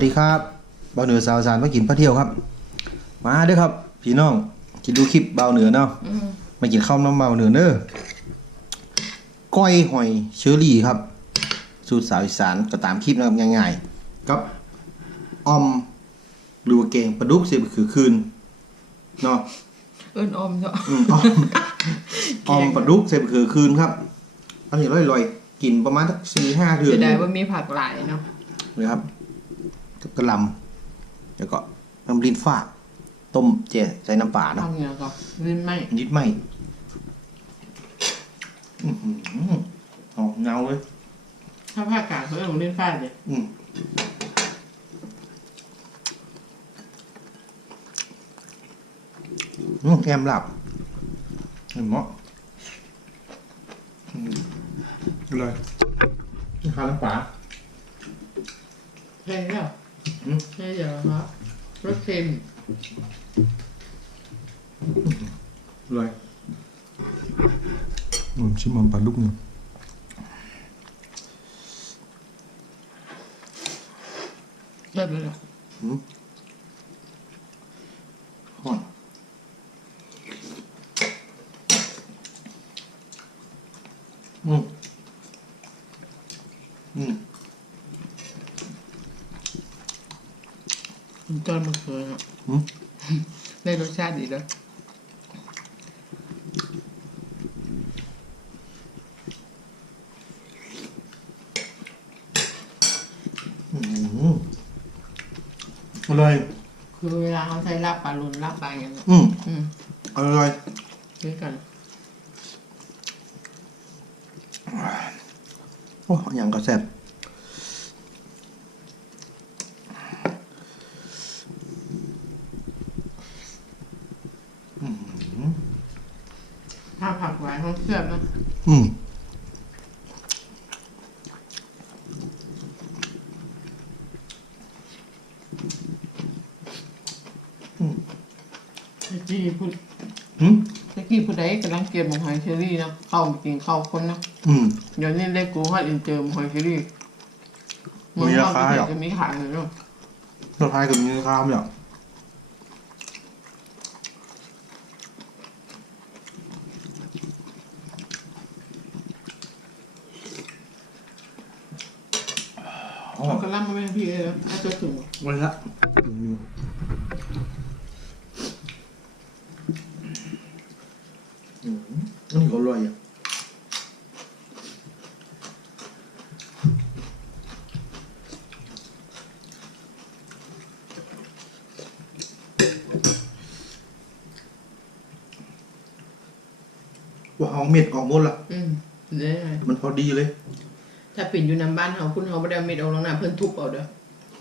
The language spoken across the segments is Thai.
สวัสดีครับเบาเหนือสาวสารมากินพระเที่ยวครับ มาเด้อครับ พี่น้องกินดูคลิปเบาเหนือเนาะมากินข้าวน้ำเบาเหนือเด้อก้อยหอยเชอรี่ครับ สูตรสาวอีสานก็ตามคลิปนะครับง่ายๆกับออมหรือว่าแกงปลาดุกเสียบคือคืนเนาะเอิ้นอมเนาะอืมออมออมปลาดุกเสียบคือคืนครับอันนี้ลอยๆกินประมาณสักสี่ห้าเดือนเสียดายว่ามีผักหลายเนาะเลยครับ กับกระหลำแล้วก็น้ำลิ้นฟ้าดต้มเจใส่น้ำปลาเนาะทำเงี้ยก็ลิ้นไหมนิดไม่อื้อหือหอมเงาเลยถ้าภาคกลางเขาเรียกว่าลิ้นฟาดเลยอืมอืมแอมหลับเห็นไหมอืมเลยนี่ข้าวน้ำปลาใช่ไหมอะ อืมใช่เดี๋ยวครับรสเค็มเลยอืมชิมมันปลาลูกหนึ่งเลิศเลยเหรอ อืมห่อนอืมอืม มันต้นมะเขือเนาะ อืม ได้รสชาติดีแล้วย อืม อร่อย คือเวลาเขาใช้ลาบปลาลุนลาบปลาอย่างเงี้ยอืมอืมอร่อยด้วยกันโอ้อย่างก็แซ่บอืมถ้าผักหวานเขาเชื่อมนะอืม ตะกี้พูด อืม ตะกี้พูดได้กำลังเก็บหมูหอยเชอรี่นะเข้ากินเข้าคนนะอืม เดี๋ยวนี้ได้กูฮอดอินเตอร์หมูหอยเชอรี่มีราคาเหรอจะมีขายเลยเนาะสะพายกับมีข้ามเนี่ยอ๋อเขากำลังมาเป็นพี่เลยนะอาจจะถึงไว้ละอืมอันนี้ก็อร่อยอะ ว่าเอาเม็ดออกหมดละอืมเด้อมันพอดีเลย ถ้าปิ่นอยู่นำบ้านเฮาคุณเฮาบ่ได้เอาเม็ดออกแล้วนะเพิ่นทุบเอาเด้อ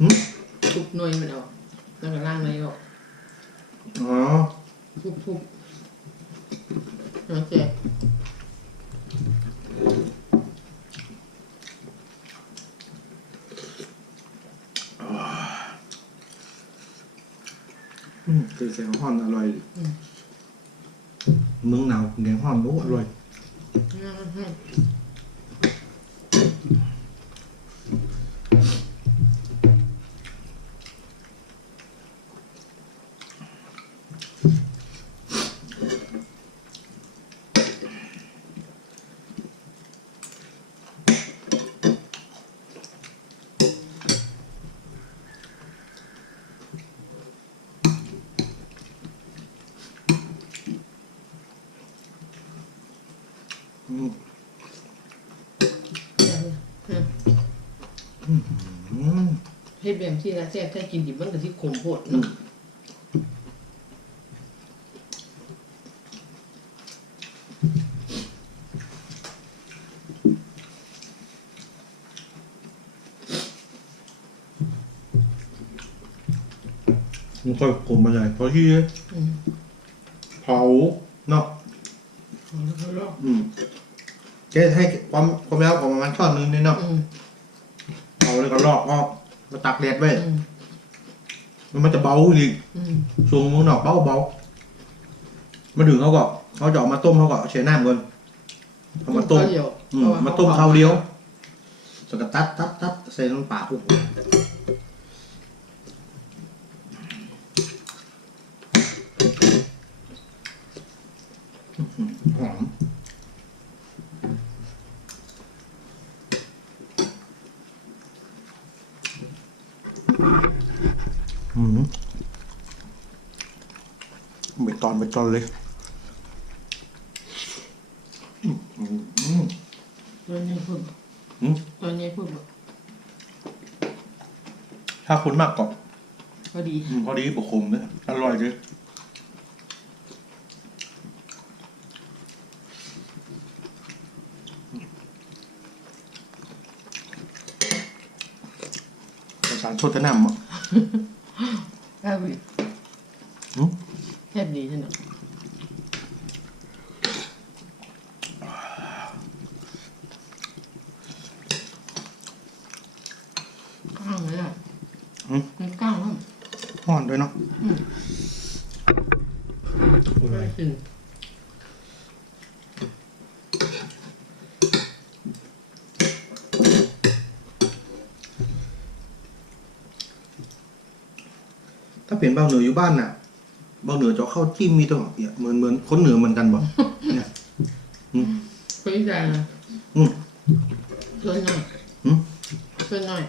หึทุบหน่วยมันออกแล้วก็ล่างในออกอ๋อทุบทุบโอเคอืมคือแกงห่อนอร่อยดิเมืองหนาวแกงห่อนโอ้อร่อยอืม อืมอืมอืม เฮ็ดแบบที่ละแซ่บถ้ากินดิบมันก็สิขมโพดเนาะมันค่อยกลมมาใหญ่เพราะที่อืมเผาเนาะเอาแล้ว เจ๊ให้ความความยาวของมันช่อนนึงนี่เนาะเอาแล้วก็ลอกออกมาตักแดดไว้มันจะเบาดีสูงมันหนอกเบาเบามาถึงเขาก็เขาจะมาต้มเขาก็เอาเชน้ำก่อนเอามาต้มมาต้มข้าวเดียวสกัดตัดตัดตัดใส่ลงปากปหอม ไปตอนไปตอนเลยอืมอืมตัวนี้พูดอืมตัวนี้พูดบอกถ้าคุณมากก็ก็ดีอืมพอดีปกคมเลยอร่อยเลยภาษาโชตนำอะแค่ดีอืม แค่ดีใช่ไหมก้างเลยอะอืม มันก้างมั้งห่อนด้วยเนาะอืมไม่กินถ้าเป็นเบาเหนืออยู่บ้านน่ะเบาเหนือจะเอาเข้าจิ้มมีตัวเนี่ยเหมือนเหมือนคนเหนือเหมือนกันบ่เนี่ยอืมคุยใจนะอืมช่วยหน่อยอืมช่วยหน่อย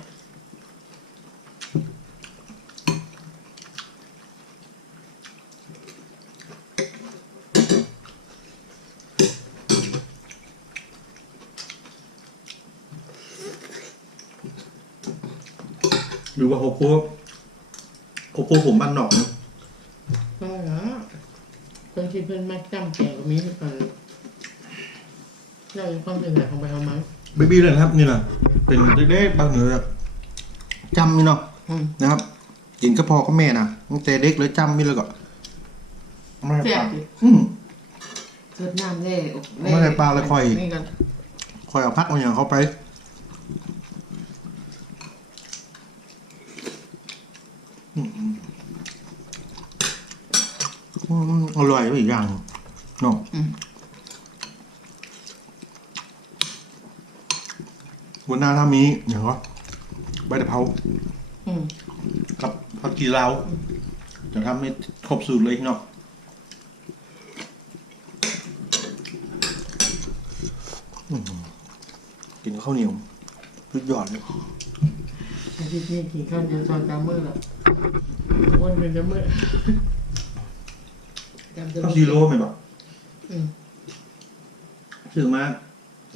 หรือว่าโคโค่โคโค่ผมบ้านนอกนะก็แล้ว คนที่เพื่อนมักจำแกก็มีเหมือนกันเราจะความเป็นไหนของไปเอาไหมเบบี้เลยนะครับนี่แหละเป็นเด็กๆบางเหนือแบบจำนี่เนาะอืมนะครับกินก็พอก็แม่นะตั้งแต่เด็กเลยจำนี่เลยก็ไม่ได้แซ่ปาบกดิอืมเสิร์ฟน้ำเล่ไม่ได้ปลาเลยค่อย นี่กัน คอยเอาพักเอาอย่างเขาไปอืมอืมอร่อย ไปอีกอย่างเนาะอืมวันหน้าถ้ามีอย่างก็ใบตะเภาอืมกับผักกีลาวจะทำให้ครบสูตรเลยเนาะอืมกินข้าวเหนียวสุดยอดเลยอาทิตย์นี้กินข้าวเดียวตอนกลางมื้อละอ้วนเป็นจะมื้อ จำจะข้าวซีโร่ไหมบอกอืมซื้อมา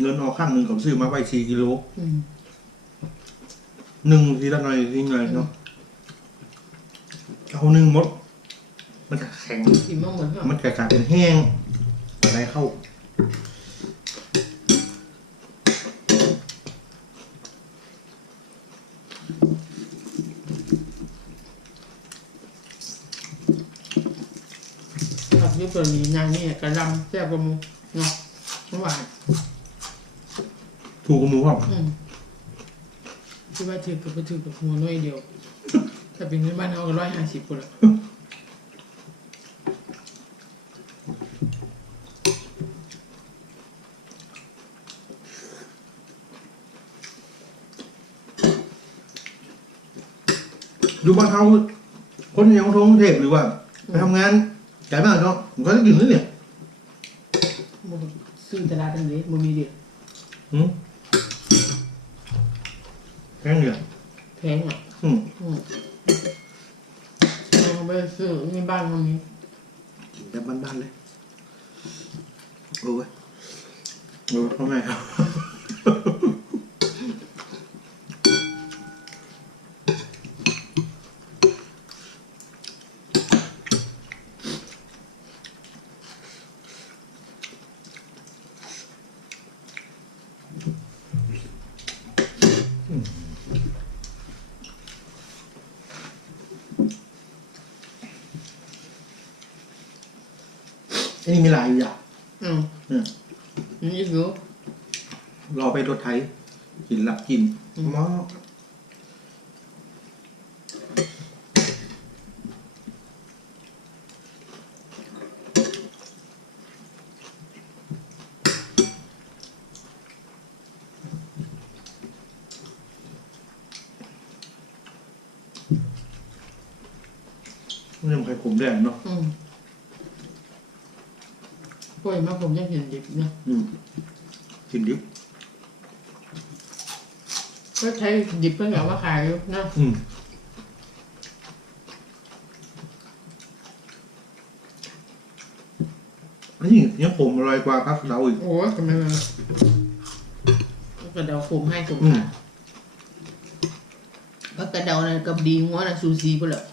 เงินออกข้างหนึ่งเขาซื้อมาไว้สี่กิโลอืมหนึ่งทีละหน่อยทีหน่อยเนาะเอาหนึ่งหมด มันจะแข็งกินมาเหมือนกันมันจะกลายเป็นแห้งอะไรเข้า กับยุคตัวนี้นางนี่กระลำแซ่บกว่าหมูเนาะไม่หวานถูกกับหมูเปล่าอืมที่ว่าถือกับไปถือกับหัวน้อยเดียวถ้าเป็นในบ้านเอาก็ร้อยห้าสิบคนละดูบ้านเขาคนยังทงเทพหรือว่าไปทำงาน ไกลมากเนาะผมก็ได้กินนี่เนี่ยมันซื้อตลาดนั่นเลยมันมีเด็กอืมแพงเนี่ยแพงอะอืมอืมเอาไปซื้อในบ้านมันมีกินแบบบ้านๆเลยโอ้ยโอ้ยพ่อแม่ครับ นนี้มีหลายอย่างอืมเนี่ยนี่รู้รอไปรถไทย กินหลับกินอืมหมอไม่ใช่ไข่ขมแดงเนาะอืม กล้วยมาผมยังเห็นดิบนะอืมกินดิบก็ใช้ดิบเพื่อเอามาขายอยู่นะอืมอันนี้ยังผมอร่อยกว่าครับเราอีก โอ้ยทำไมมันกระเดาผมให้ผมอืม ค่ะก็กระเดานะกับดีงัวนะซูซีไปเลย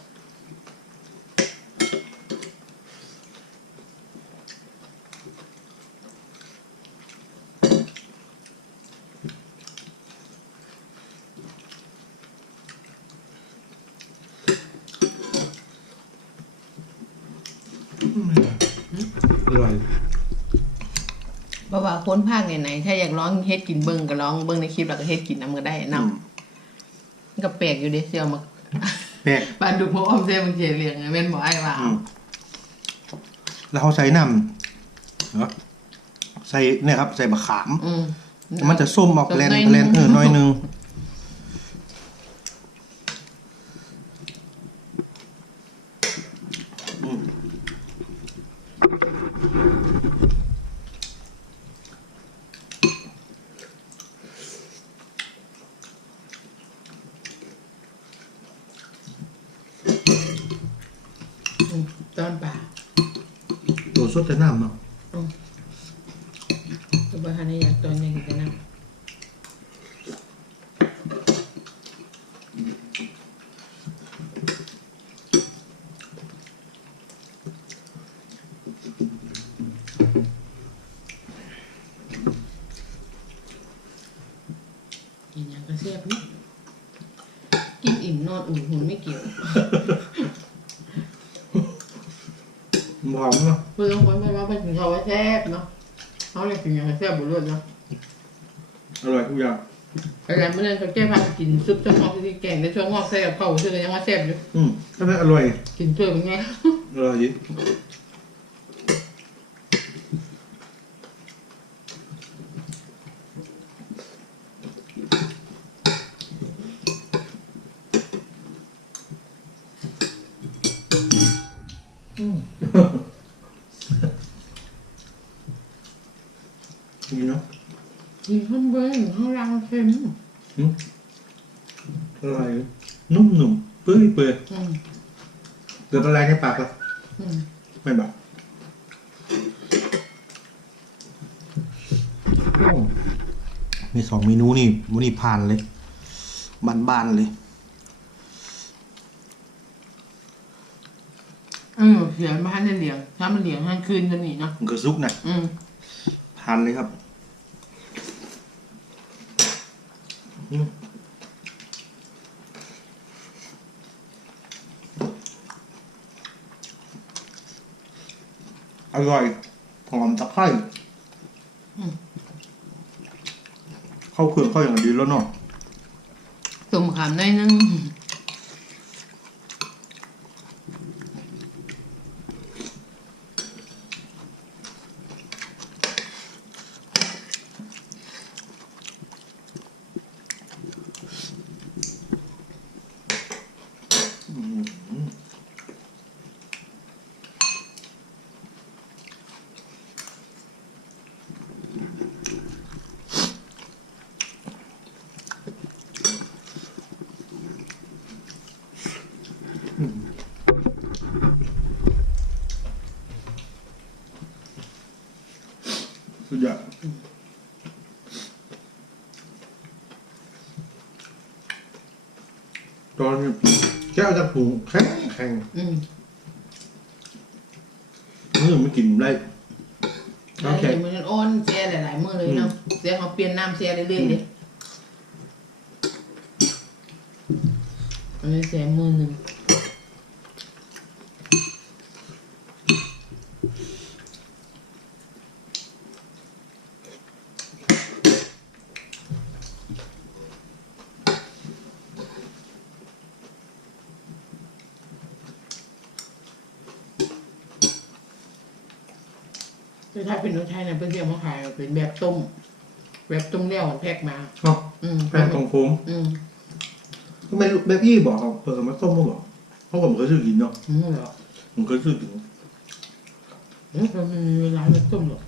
ว่าคนภาคไหนๆถ้าอยากร้องเฮ็ดกินเบิ้งก็ร้องเบิ้งในคลิปแล้วก็เฮ็ดกินน้ำก็ได้นำมันก็แปลกอยู่เด้เสี่ยวมาแปลกปานดูพวกอ้อมเซ่บางทีเลี้ยงไงแม่นบ่ไอ้ว่าอืมแล้วเขาใส่น้ำเนาะใส่เนี่ยครับ ใส่บะขามอืมมันจะส้มออกส้มแลนหน่อยแลนนึงเออหน้อยหนึง ตอนป่าตัวสดแต่น้ำเนาะก็บ่ทันได้อยากตอนอยากกินแต่น้ำกินหยังก็แซ่บนี่กินอิ่มนอนอุ่นหุ่นไม่เกี่ยว หอมเนาะเพื่อนคนไม่ว่าไปถึงเขาว่าแซ่บเนาะเขาเลยกินหยังก็แซ่บบุรุษเนาะอร่อยทุกอย่างอะไรเมื่อนั้นเขาแก้พากินซุปช่วงงอกที่แกงได้ช่วงงอกแซ่บเข้าชื่อยังว่าแซ่บอยู่อืมถ้าไม่อร่อยกินเพื่อเป็นไงอร่อยจริงอืม นี่เนาะ กินข้างบนข้างล่างเค็มอืมอร่อยนุ่มๆเปื่อยเปื่อยอืมเกิดอะไรในปากละอืมไม่บอกโอ้มีสองเมนูนี่วันนี้ผ่านเลยบานๆเลย เออเสียบ้านได้เลี้ยงถ้ามันเลี้ยงทั้งคืนจะหนีเนาะมันก็ซุกนะอืมผ่านเลยครับ อืมอร่อยหอมตะไคร้เข้าเครื่องเข้าอย่างดีแล้วเนาะสมขามหน่อยนึง สุดยอด ตอนนี้แก้วจะผูแข็งแข็งอืมมือไม่กินได้แล้โอวเคเห็นมันอ้อนแซ่หลายๆมื้อเลยเนาะแซ่เขาเปลี่ยนน้ำแซ่เรื่อยๆเด้อันนี้แซ่มือหนึ่ง คือถ้าเป็นรสชาติเนี่ยเพื่อนเรียกมาขายเป็นแบบต้ม แบบต้มเลี้ยวแพ็คมาเนาะอืมแป้งตรงโค้งอืมทำไมแบบพี่บอกเขาเปิดมาต้มมาบอกเพราะผมเคยซื้อกินเนาะอืมเหรอผมเคยซื้อกินมันมีเวลามาต้มหรอก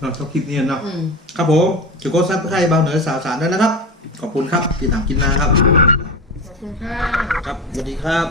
เราชอบคลิปนี้เนาะอืม ครับผมจุกโก้ซับไข่เบาเหนือสาวสารด้วยนะครับ ขอบคุณครับที่ถามกินนาครับ ขอบคุณค่ะ ครับสวัสดีครับ